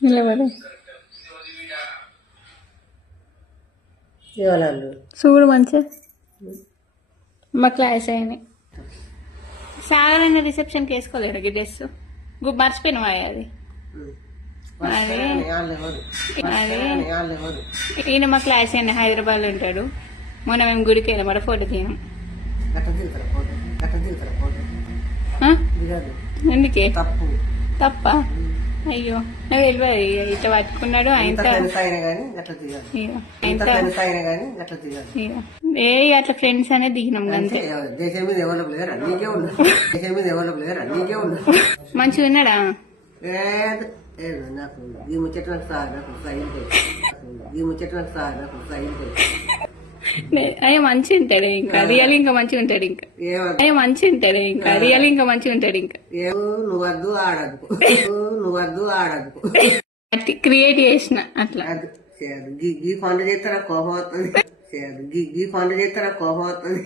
నిలబడి ఎవరు చూడు మంచిగా మా క్లాస్ అయినాయి. సాధారణంగా రిసెప్షన్కి వేసుకోలేడు డ్రెస్ మర్చిపోయినావా అది? అదే ఈయన మా క్లాస్ అయినా హైదరాబాద్లో ఉంటాడు. మొన్న మేము గుడికి వెళ్ళాం, మరి ఫోటో తీయను. ఎందుకే తప్ప? అయ్యో నాకు తెలియదు. ఇట్లా పట్టుకున్నాడు ఏ అట్లా ఫ్రెండ్స్ అనేది దిగినాం అంతే. మంచిగా ఉన్నాడా? అయ్యో మంచిగా ఉంటాడు ఇంకా రియల్, ఇంకా మంచిగా ఉంటాడు ఇంకా. అయ్యో మంచిగా ఉంటాడు ఇంకా రియల్, ఇంకా మంచిగా ఉంటాడు ఇంకా. నువ్వద్దు ఆడదు క్రియేట్ చేసిన అట్లా. గీ కొండ చేస్తారా కోపం వస్తుంది.